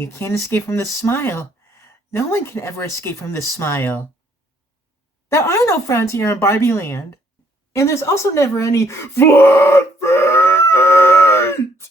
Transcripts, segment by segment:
You can't escape from this smile. No one can ever escape from this smile. There are no frowns here in Barbie Land. And there's also never any flat feet!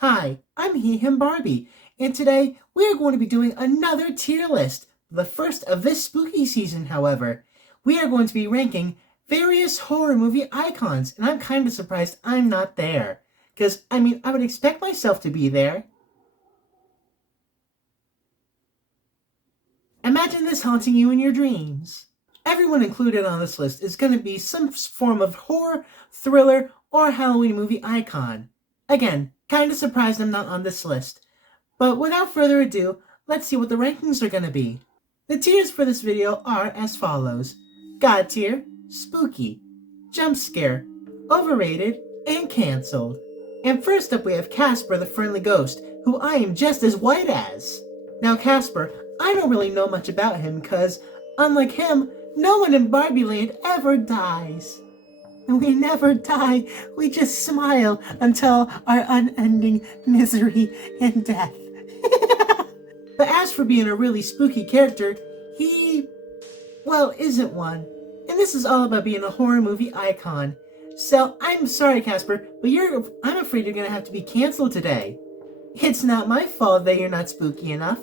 Hi, I'm He, Him, Barbie, and today we are going to be doing another tier list. The first of this spooky season, however. We are going to be ranking various horror movie icons, and I'm kind of surprised I'm not there. Because, I would expect myself to be there. Imagine this haunting you in your dreams. Everyone included on this list is going to be some form of horror, thriller, or Halloween movie icon. Again, kind of surprised I'm not on this list. But without further ado, let's see what the rankings are going to be. The tiers for this video are as follows: God tier, spooky, jump scare, overrated, and cancelled. And first up we have Casper the Friendly Ghost, who I am just as white as. Now Casper, I don't really know much about him because, unlike him, no one in Barbie Land ever dies. We never die, we just smile until our unending misery and death. But as for being a really spooky character, he, well, isn't one. And this is all about being a horror movie icon. So, I'm sorry, Casper, but I'm afraid you're gonna have to be canceled today. It's not my fault that you're not spooky enough.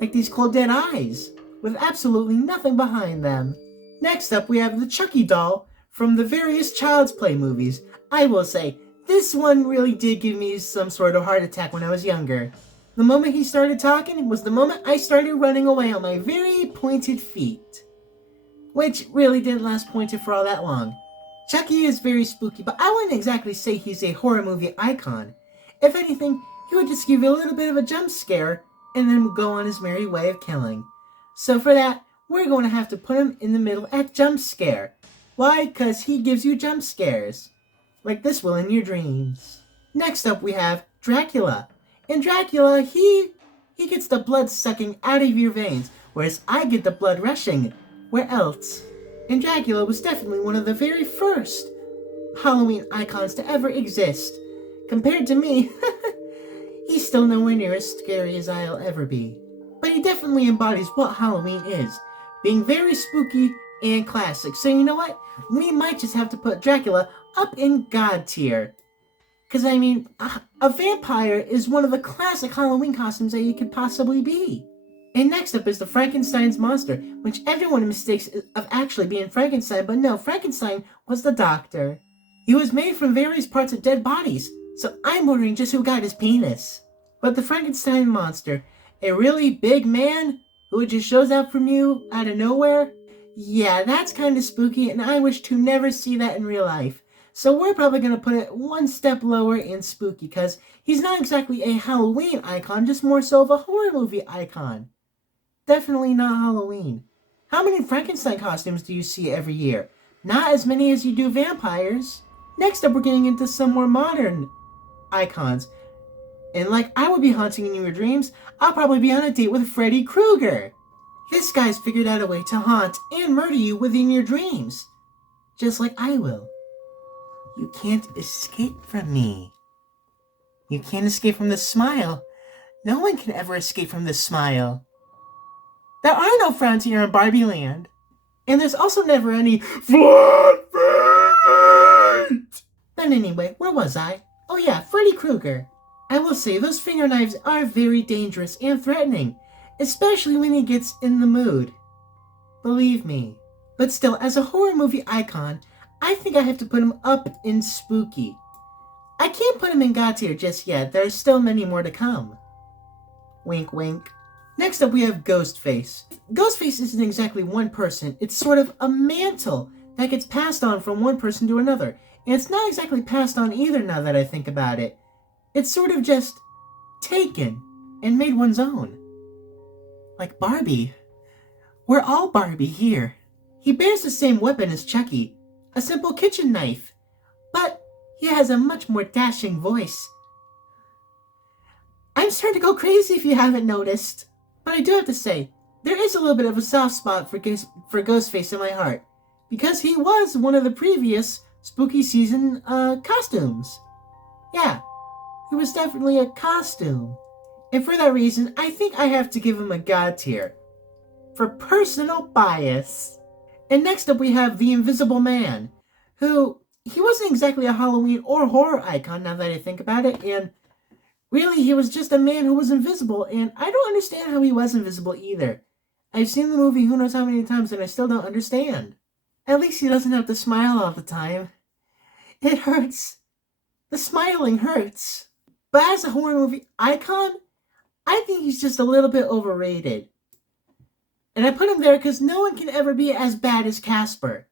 Like these cold dead eyes, with absolutely nothing behind them. Next up, we have the Chucky doll from the various Child's Play movies. I will say, this one really did give me some sort of heart attack when I was younger. The moment he started talking was the moment I started running away on my very pointed feet. Which really didn't last pointed for all that long. Chucky is very spooky, but I wouldn't exactly say he's a horror movie icon. If anything, he would just give you a little bit of a jump scare and then go on his merry way of killing. So for that, we're going to have to put him in the middle at jump scare. Why? Because he gives you jump scares. Like this will in your dreams. Next up we have Dracula. In Dracula, he gets the blood sucking out of your veins, whereas I get the blood rushing. Where else? And Dracula was definitely one of the very first Halloween icons to ever exist. Compared to me, he's still nowhere near as scary as I'll ever be. But he definitely embodies what Halloween is, being very spooky and classic. So you know what? We might just have to put Dracula up in God tier. Because a vampire is one of the classic Halloween costumes that you could possibly be. And next up is the Frankenstein's monster, which everyone mistakes of actually being Frankenstein, but no, Frankenstein was the doctor. He was made from various parts of dead bodies, so I'm wondering just who got his penis. But the Frankenstein monster, a really big man who just shows up from you out of nowhere? Yeah, that's kind of spooky, and I wish to never see that in real life. So we're probably going to put it one step lower in spooky, because he's not exactly a Halloween icon, just more so of a horror movie icon. Definitely not Halloween. How many Frankenstein costumes do you see every year? Not as many as you do vampires. Next up, we're getting into some more modern icons. And like I would be haunting in your dreams, I'll probably be on a date with Freddy Krueger. This guy's figured out a way to haunt and murder you within your dreams. Just like I will. You can't escape from me. You can't escape from this smile. No one can ever escape from this smile. There are no frowns here in Barbie Land. And there's also never any flat feet! But anyway, where was I? Oh yeah, Freddy Krueger. I will say, those finger knives are very dangerous and threatening, especially when he gets in the mood. Believe me. But still, as a horror movie icon, I think I have to put him up in spooky. I can't put him in God tier just yet. There's still many more to come. Wink, wink. Next up, we have Ghostface. Ghostface isn't exactly one person. It's sort of a mantle that gets passed on from one person to another. And it's not exactly passed on either now that I think about it. It's sort of just taken and made one's own. Like Barbie. We're all Barbie here. He bears the same weapon as Chucky, a simple kitchen knife, but he has a much more dashing voice. I'm starting to go crazy if you haven't noticed. But I do have to say, there is a little bit of a soft spot for Ghostface in my heart, because he was one of the previous spooky season costumes. Yeah, he was definitely a costume. And for that reason, I think I have to give him a God tier, for personal bias. And next up we have the Invisible Man, who, he wasn't exactly a Halloween or horror icon now that I think about it, and really he was just a man who was invisible, and I don't understand how he was invisible either. I've seen the movie who knows how many times and I still don't understand. At least he doesn't have to smile all the time. It hurts. The smiling hurts. But as a horror movie icon, I think he's just a little bit overrated. And I put him there because no one can ever be as bad as Casper.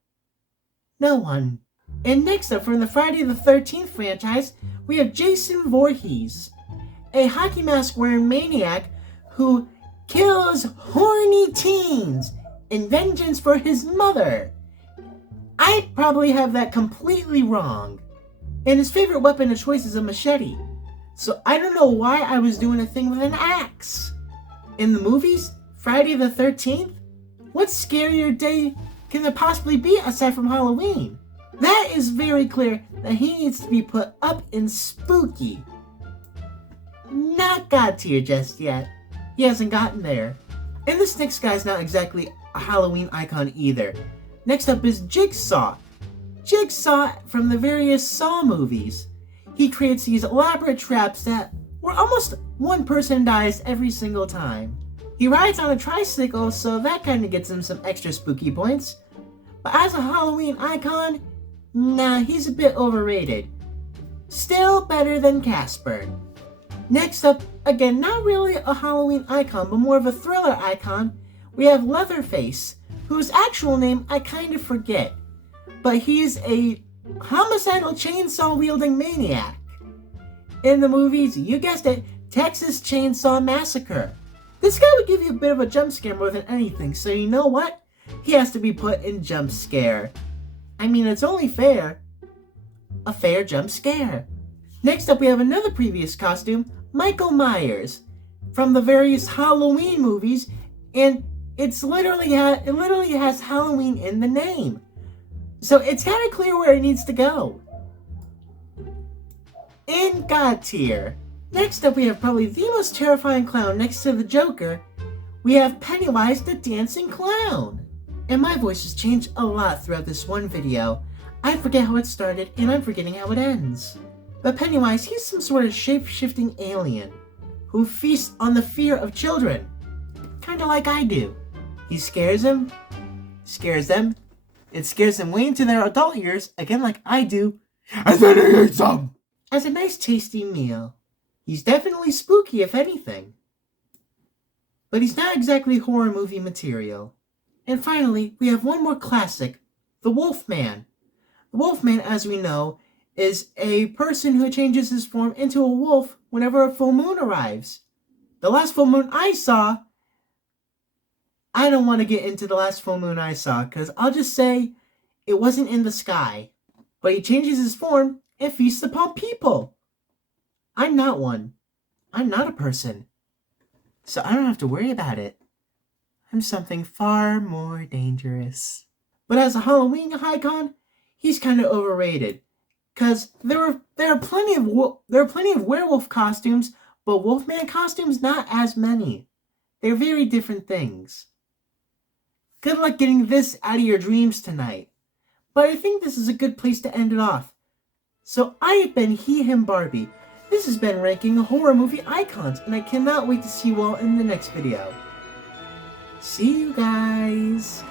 No one. And next up, from the Friday the 13th franchise, we have Jason Voorhees, a hockey mask wearing maniac who kills horny teens in vengeance for his mother. I probably have that completely wrong. And his favorite weapon of choice is a machete. So I don't know why I was doing a thing with an axe. In the movies, Friday the 13th? What scarier day can there possibly be aside from Halloween? That is very clear that he needs to be put up in spooky. Not God tier just yet. He hasn't gotten there. And this next guy's not exactly a Halloween icon either. Next up is Jigsaw. Jigsaw from the various Saw movies. He creates these elaborate traps that where almost one person dies every single time. He rides on a tricycle, so that kind of gets him some extra spooky points. But as a Halloween icon, nah, he's a bit overrated. Still better than Casper. Next up, again, not really a Halloween icon, but more of a thriller icon, we have Leatherface, whose actual name I kind of forget. But he's a homicidal chainsaw-wielding maniac. In the movies, you guessed it, Texas Chainsaw Massacre. This guy would give you a bit of a jump scare more than anything, so you know what? He has to be put in jump scare. I mean, it's only fair. A fair jump scare. Next up, we have another previous costume, Michael Myers, from the various Halloween movies, and it literally has Halloween in the name. So it's kind of clear where it needs to go. In God tier. Next up, we have probably the most terrifying clown next to the Joker. We have Pennywise the Dancing Clown. And my voice has changed a lot throughout this one video. I forget how it started, and I'm forgetting how it ends. But Pennywise, he's some sort of shape-shifting alien who feasts on the fear of children. Kinda like I do. He scares them. It scares them way into their adult years, again like I do. And then he eats them! As a nice tasty meal. He's definitely spooky, if anything. But he's not exactly horror movie material. And finally, we have one more classic, the Wolfman. The Wolfman, as we know, is a person who changes his form into a wolf whenever a full moon arrives. The last full moon I saw, I don't want to get into the last full moon I saw, because I'll just say it wasn't in the sky. But he changes his form and feasts upon people. I'm not one. I'm not a person. So I don't have to worry about it. I'm something far more dangerous. But as a Halloween icon, he's kind of overrated. Because there are plenty of werewolf costumes, but Wolfman costumes, not as many. They're very different things. Good luck getting this out of your dreams tonight. But I think this is a good place to end it off. So I have been He, Him, Barbie. This has been ranking horror movie icons, and I cannot wait to see you all in the next video. See you guys!